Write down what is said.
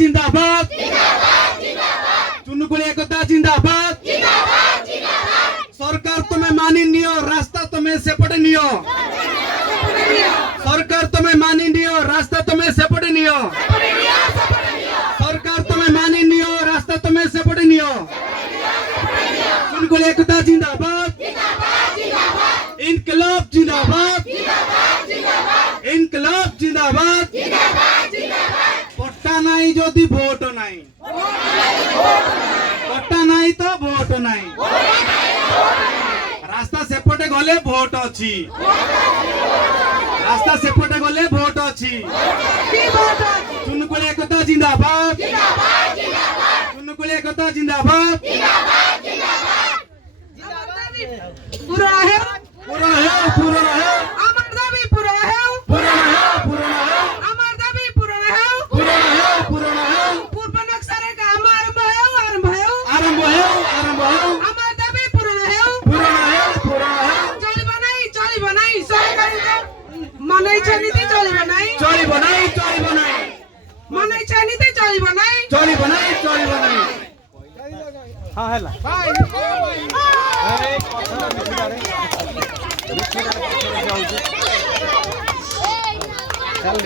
जिंदाबाद चुनुकुली एकता जिंदाबाद सरकार तुम्हें मानि नियो रास्ता तुम्हें सेपटे नियो सरकार तुम्हें मानि नियो रास्ता तुम्हें सेपटे नियो सरकार तुम्हें मानि नियो रास्ता तुम्हें सेपटे नियो चुनुकुली एकता जिंदाबाद इनकलाब जिंदाबाद इनकलाब जिंदाबाद पट्टा नहीं जदि भोट नहीं पट्टा नहीं तो भोट नहीं रास्ता सेपटे गले भोट अच्छी रास्ता सेपटे गले भोट अच्छी चुनुकुली एकता जिंदाबाद चुनुकुली एकता जिंदाबाद पूरा है पूरा है पूरा है আমার দাবি पूरा है पूरा है पूरा है আমার দাবি पूरा है पूरा है पूरा है पूर्व नक्सरे का आरंभ है आरंभ है आरंभ है আমার দাবি पूरा है पूरा है पूरा है চলিব নাই সরকারি মানাইছে নীতি চলিব নাই চলিব নাই মানাইছে নীতি চলিব নাই চলিব নাই हाँ है चल